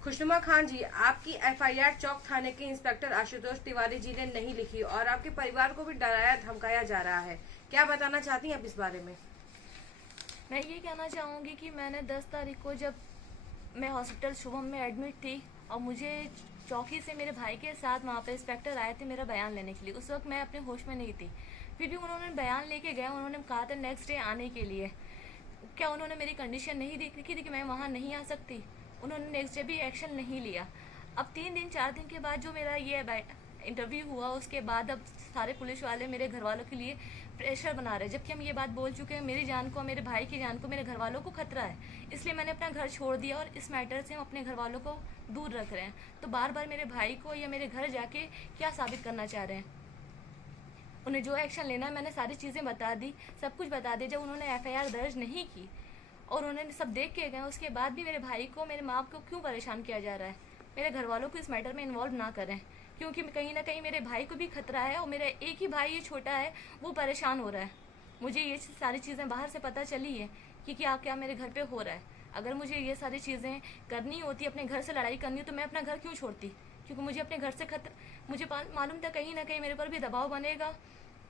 खुशनुमा खान जी, आपकी एफआईआर चौक थाने के इंस्पेक्टर आशुतोष तिवारी जी ने नहीं लिखी और आपके परिवार को भी डराया धमकाया जा रहा है। क्या बताना चाहती हैं आप इस बारे में? मैं ये कहना चाहूँगी कि मैंने 10 तारीख को जब मैं हॉस्पिटल शुभम में एडमिट थी और मुझे चौकी से मेरे भाई के साथ वहाँ पे इंस्पेक्टर आए थे मेरा बयान लेने के लिए। उस वक्त मैं अपने होश में नहीं थी, फिर भी उन्होंने बयान लेके गए। उन्होंने कहा था नेक्स्ट डे आने के लिए। क्या उन्होंने मेरी कंडीशन नहीं देखी थी कि मैं वहाँ नहीं आ सकती? उन्होंने नेक्स्ट डे भी एक्शन नहीं लिया। अब 3 दिन 4 दिन के बाद जो मेरा ये इंटरव्यू हुआ, उसके बाद अब सारे पुलिस वाले मेरे घर वालों के लिए प्रेशर बना रहे हैं, जबकि हम ये बात बोल चुके हैं मेरी जान को, मेरे भाई की जान को, मेरे घर वालों को खतरा है। इसलिए मैंने अपना घर छोड़ दिया और इस मैटर से हम अपने घर वालों को दूर रख रहे हैं। तो बार बार मेरे भाई को या मेरे घर जाके क्या साबित करना चाह रहे हैं? उन्हें जो एक्शन लेना है मैंने सारी चीज़ें बता दी, सब कुछ बता दिया। जब उन्होंने एफआईआर दर्ज नहीं की और उन्होंने सब देख के गए, उसके बाद भी मेरे भाई को, मेरे माँ को क्यों परेशान किया जा रहा है? मेरे घर वालों को इस मैटर में इन्वॉल्व ना करें, क्योंकि कहीं ना कहीं मेरे भाई को भी खतरा है और मेरा एक ही भाई ये छोटा है, वो परेशान हो रहा है। मुझे ये सारी चीज़ें बाहर से पता चली है कि क्या क्या मेरे घर पे हो रहा है। अगर मुझे ये सारी चीज़ें करनी होती, अपने घर से लड़ाई करनी, तो मैं अपना घर क्यों छोड़ती? क्योंकि मुझे अपने घर से मुझे मालूम था कहीं ना कहीं मेरे पर भी दबाव बनेगा,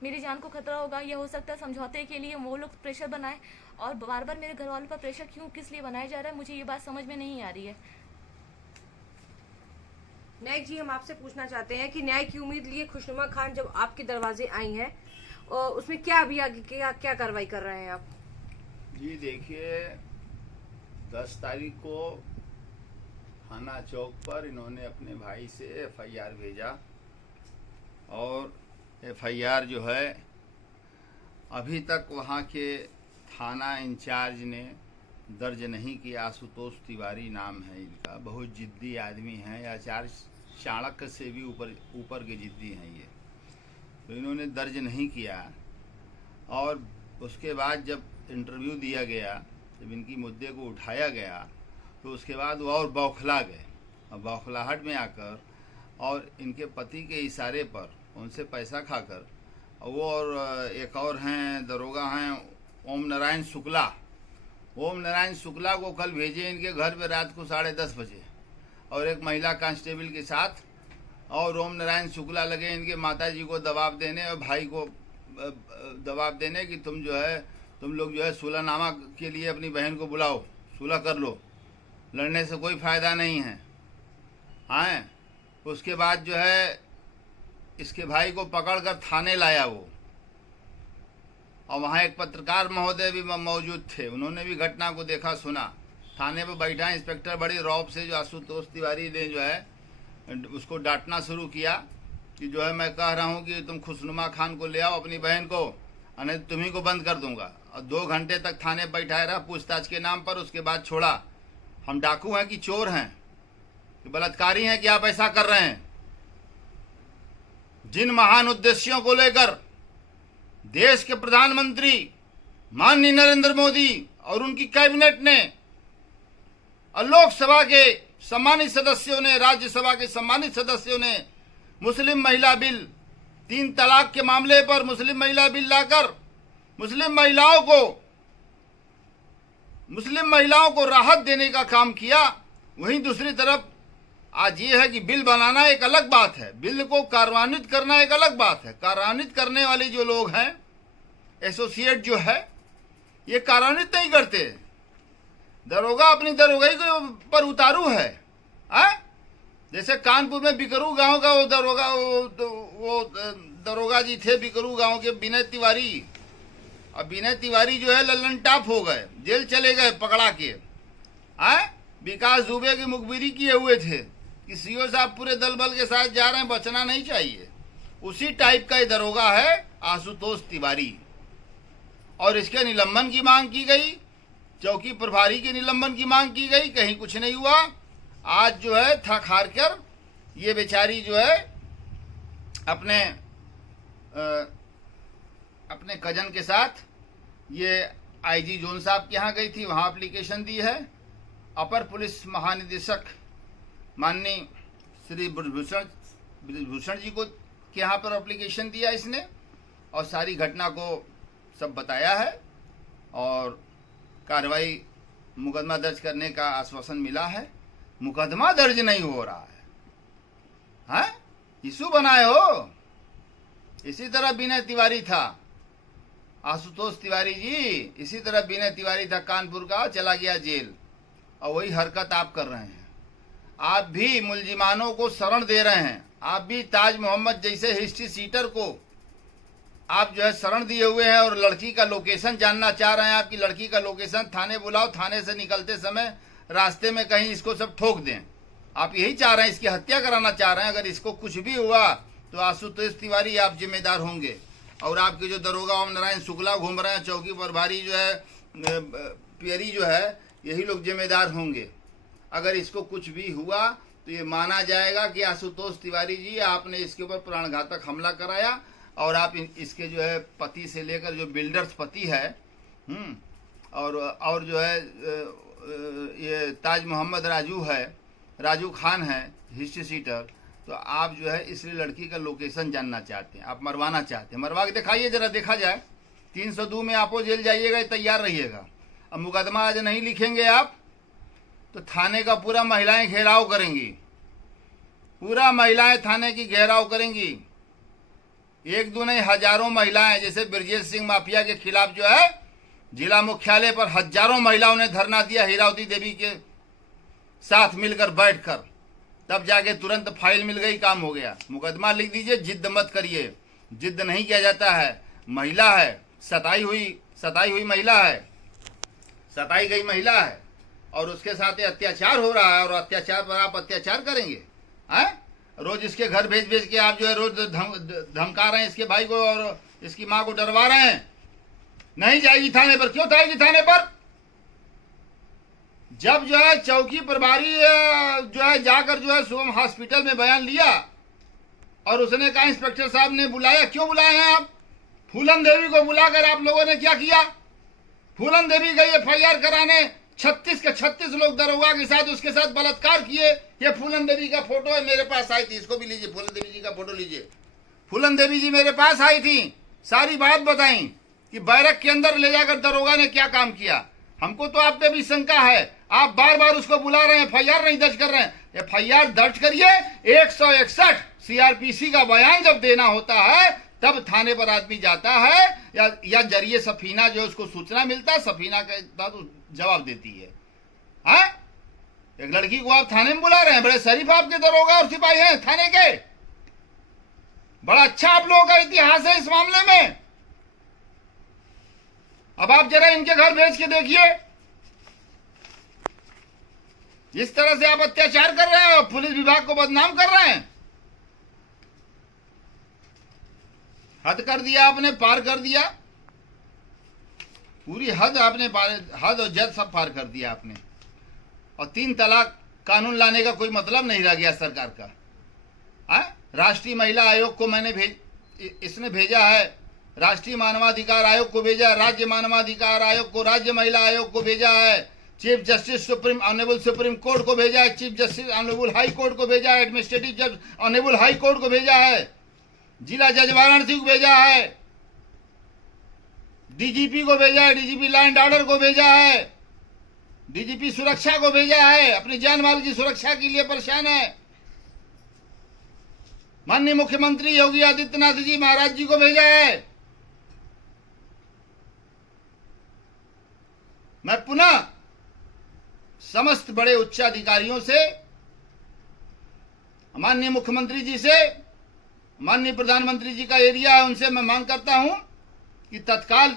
मेरी जान को खतरा होगा। यह हो सकता है समझौते के लिए वो लोग प्रेशर बनाए, और बार बार मेरे घर वालों पर प्रेशर क्यों, किस लिए बनाया जा रहा है, मुझे ये बात समझ में नहीं आ रही है। नायक जी, हम आपसे पूछना चाहते हैं कि न्याय की उम्मीद लिए खुशनुमा खान जब आपके दरवाजे आई हैं और उसमें क्या अभी आगे क्या कार्रवाई कर रहे हैं आप? जी देखिए, 10 तारीख को थाना चौक पर इन्होंने अपने भाई से एफआईआर भेजा और एफआईआर जो है अभी तक वहाँ के थाना इंचार्ज ने दर्ज नहीं किया। आशुतोष तिवारी नाम है इनका, बहुत जिद्दी आदमी हैं, आचार्य चाणक्य से भी ऊपर के जिद्दी हैं ये। तो इन्होंने दर्ज नहीं किया और उसके बाद जब इंटरव्यू दिया गया, जब इनकी मुद्दे को उठाया गया, तो उसके बाद वो और बौखला गए और बौखलाहट में आकर और इनके पति के इशारे पर उनसे पैसा खाकर, वो और एक और हैं दरोगा हैं ओम नारायण शुक्ला, ओम नारायण शुक्ला को कल भेजे इनके घर पे रात को 10:30 बजे और एक महिला कांस्टेबल के साथ। और ओम नारायण शुक्ला लगे इनके माताजी को दबाव देने और भाई को दबाव देने कि तुम लोग जो है सुलहनामा के लिए अपनी बहन को बुलाओ, सुलह कर लो, लड़ने से कोई फायदा नहीं है। हाँ, उसके बाद जो है इसके भाई को पकड़कर थाने लाया वो, और वहाँ एक पत्रकार महोदय भी मौजूद थे, उन्होंने भी घटना को देखा सुना। थाने पर बैठा इंस्पेक्टर बड़ी रौब से जो आशुतोष तिवारी ने जो है उसको डांटना शुरू किया कि जो है मैं कह रहा हूँ कि तुम खुशनुमा खान को ले आओ अपनी बहन को, नहीं तुम्ही को बंद कर दूंगा। और 2 घंटे तक थाने बैठाए रहा पूछताछ के नाम पर। उसके बाद छोड़ा। हम डाकू हैं कि चोर हैं कि बलात्कारी हैं कि आप ऐसा कर रहे हैं? जिन महान उद्देश्यों को लेकर देश के प्रधानमंत्री माननीय नरेंद्र मोदी और उनकी कैबिनेट ने और लोकसभा के सम्मानित सदस्यों ने, राज्यसभा के सम्मानित सदस्यों ने मुस्लिम महिला बिल, 3 तलाक के मामले पर मुस्लिम महिला बिल लाकर मुस्लिम महिलाओं को राहत देने का काम किया। वहीं दूसरी तरफ आज ये है कि बिल बनाना एक अलग बात है, बिल को कार्यान्वित करना एक अलग बात है। कार्यान्वित करने वाले जो लोग हैं, एसोसिएट जो है, ये कार्यान्वित नहीं करते। दरोगा अपनी दरोगाई के पर उतारू है। जैसे कानपुर में बिकरू गांव का वो दरोगा जी थे बिकरू गांव के, विनय तिवारी। अब विनय तिवारी जो है लल्लन टाप हो गए, जेल चले गए पकड़ा के। विकास दुबे की मुखबिरी किए हुए थे कि सीओ साहब पूरे दल बल के साथ जा रहे हैं, बचना नहीं चाहिए। उसी टाइप का ये दरोगा है आशुतोष तिवारी, और इसके निलंबन की मांग की गई, चौकी प्रभारी के निलंबन की मांग की गई, कहीं कुछ नहीं हुआ। आज जो है थक हार कर ये बेचारी जो है अपने कजन के साथ ये आईजी जोन साहब के यहाँ गई थी, वहाँ एप्लीकेशन दी है। अपर पुलिस महानिदेशक माननीय श्री ब्रजभूषण जी को के यहाँ पर एप्लीकेशन दिया इसने, और सारी घटना को सब बताया है और कार्रवाई मुकदमा दर्ज करने का आश्वासन मिला है। मुकदमा दर्ज नहीं हो रहा है, हैं? इशू बनाए हो। इसी तरह विनय तिवारी था, आशुतोष तिवारी जी, इसी तरह विनय तिवारी था कानपुर का, चला गया जेल। और वही हरकत आप कर रहे हैं। आप भी मुलजिमानों को शरण दे रहे हैं। आप भी ताज मोहम्मद जैसे हिस्ट्री सीटर को आप जो है शरण दिए हुए हैं और लड़की का लोकेशन जानना चाह रहे हैं। आपकी लड़की का लोकेशन थाने बुलाओ, थाने से निकलते समय रास्ते में कहीं इसको सब ठोक दें। आप यही चाह रहे हैं, इसकी हत्या कराना चाह रहे हैं। अगर इसको कुछ भी हुआ तो आशुतोष तिवारी आप जिम्मेदार होंगे। और आपके जो दरोगा ओम नारायण शुक्ला घूम रहे हैं, चौकी प्रभारी जो है पियरी जो है, यही लोग जिम्मेदार होंगे। अगर इसको कुछ भी हुआ तो ये माना जाएगा कि आशुतोष तिवारी जी आपने इसके ऊपर प्राणघातक हमला कराया। और आप इसके जो है पति से लेकर जो बिल्डर्स पति है और जो है ये ताज मोहम्मद राजू खान है हिस्ट्री सीटर, तो आप जो है इसलिए लड़की का लोकेशन जानना चाहते हैं, आप मरवाना चाहते हैं। मरवा के दिखाइए जरा, देखा जाए। 302 में आपो जेल जाइएगा, तैयार रहिएगा। अब मुकदमा आज नहीं लिखेंगे आप तो थाने का पूरा महिलाएं घेराव करेंगी, पूरा महिलाएं थाने की घेराव करेंगी। एक दो नहीं, हजारों महिलाएं, जैसे ब्रजेश सिंह माफिया के खिलाफ जो है जिला मुख्यालय पर हजारों महिलाओं ने धरना दिया हीरावती देवी के साथ मिलकर बैठकर, तब जाके तुरंत फाइल मिल गई, काम हो गया। मुकदमा लिख दीजिए, जिद्द मत करिए, जिद्द नहीं किया जाता है। महिला है, सताई हुई महिला है, सताई गई महिला है और उसके साथ ये अत्याचार हो रहा है और अत्याचार पर आप अत्याचार करेंगे, हैं? रोज इसके घर भेज के आप जो है रोज धमका रहे हैं इसके भाई को और इसकी माँ को डरवा रहे हैं। नहीं जाएगी थाने पर। क्यों जाएगी थाने पर? जब जो है चौकी प्रभारी जो है जाकर जो है शुभम हॉस्पिटल में बयान लिया और उसने कहा इंस्पेक्टर साहब ने बुलाया। क्यों बुलाए हैं आप? फूलन देवी को बुलाकर आप लोगों ने क्या किया? फूलन देवी गई FIR कराने, 36 के 36 लोग दरोगा के साथ उसके साथ बलात्कार किए। ये फूलन देवी का फोटो है, मेरे पास आई थी, इसको भी लीजिए, फूलन देवी जी का फोटो लीजिए। फूलन देवी जी मेरे पास आई थी, सारी बात बताई कि बैरक के अंदर ले जाकर दरोगा ने क्या काम किया। हमको तो आप पे भी शंका है, आप बार बार उसको बुला रहे हैं, FIR नहीं दर्ज कर रहे हैं। FIR दर्ज करिए। 161 CRPC का बयान जब देना होता है तब थाने पर आदमी जाता है या जरिए सफीना जो उसको सूचना मिलता है, सफीना के तहत जवाब देती है। हाँ, एक लड़की को आप थाने में बुला रहे हैं, बड़े शरीफ आपके दरोगा और सिपाही हैं थाने के, बड़ा अच्छा आप लोगों का इतिहास है इस मामले में। अब आप जरा इनके घर भेज के देखिए, इस तरह से आप अत्याचार कर रहे हैं और पुलिस विभाग को बदनाम कर रहे हैं। हद कर दिया आपने, पार कर दिया, पूरी हद आपने हद और जद सब पार कर दिया आपने। और 3 तलाक कानून लाने का कोई मतलब नहीं रह गया सरकार का। राष्ट्रीय महिला आयोग को इसने भेजा है, राष्ट्रीय मानवाधिकार आयोग को भेजा है, राज्य मानवाधिकार आयोग को, राज्य महिला आयोग को भेजा है, chief justice honourable supreme court को भेजा है, chief justice honourable high court को भेजा है, एडमिनिस्ट्रेटिव जज ऑनरेबल हाई कोर्ट को भेजा है, जिला जज वाराणसी को भेजा है, DGP को भेजा है, DGP लॉ एंड ऑर्डर को भेजा है, DGP सुरक्षा को भेजा है, अपनी जान माल की सुरक्षा के लिए परेशान है। माननीय मुख्यमंत्री योगी आदित्यनाथ जी महाराज जी को भेजा है। मैं पुनः समस्त बड़े उच्चाधिकारियों से, माननीय मुख्यमंत्री जी से, माननीय प्रधानमंत्री जी का एरिया है, उनसे मैं मांग करता हूं कि तत्काल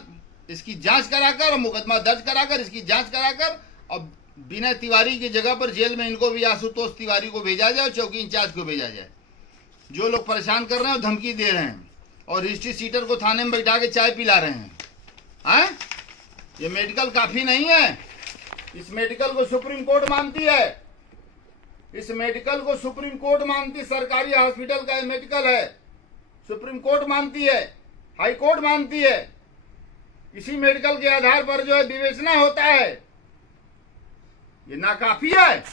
इसकी जांच कराकर और मुकदमा दर्ज कराकर इसकी जांच कराकर और विनय तिवारी की जगह पर जेल में इनको भी आशुतोष तिवारी को भेजा जाए, चौकी इंचार्ज को भेजा जाए। जो लोग परेशान कर रहे हैं धमकी दे रहे हैं और हिस्ट्री सीटर को थाने में बैठा के चाय पिला रहे हैं। ये मेडिकल काफी नहीं है। इस मेडिकल को सुप्रीम कोर्ट मानती है, इस मेडिकल को सुप्रीम कोर्ट मानती, सरकारी हॉस्पिटल का मेडिकल है, सुप्रीम कोर्ट मानती है, हाई कोर्ट मानती है। इसी मेडिकल के आधार पर जो है विवेचना होता है। ये नाकाफी है।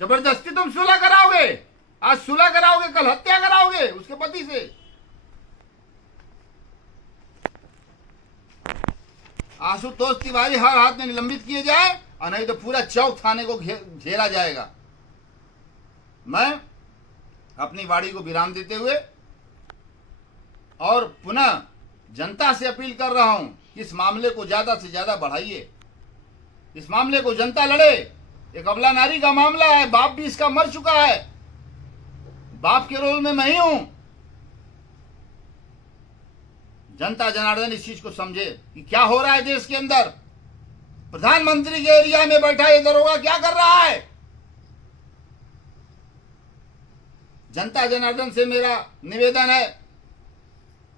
जबरदस्ती तुम सुलह कराओगे, आज सुलह कराओगे, कल हत्या कराओगे उसके पति से। आशुतोष तिवारी हर हाथ में निलंबित किए जाए और नहीं तो पूरा चौक थाने को घेरा जाएगा। मैं अपनी वाणी को विराम देते हुए और पुनः जनता से अपील कर रहा हूं कि इस मामले को ज्यादा से ज्यादा बढ़ाइए, इस मामले को जनता लड़े। एक अबला नारी का मामला है, बाप भी इसका मर चुका है, बाप के रोल में मैं ही हूं। जनता जनार्दन इस चीज को समझे कि क्या हो रहा है देश के अंदर। प्रधानमंत्री के एरिया में बैठा ये दरोगा क्या कर रहा है। जनता जनार्दन से मेरा निवेदन है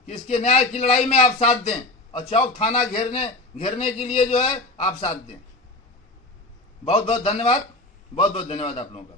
कि इसके न्याय की लड़ाई में आप साथ दें और चौक थाना घेरने के लिए जो है आप साथ दें। बहुत बहुत धन्यवाद, बहुत बहुत धन्यवाद आप लोगों का।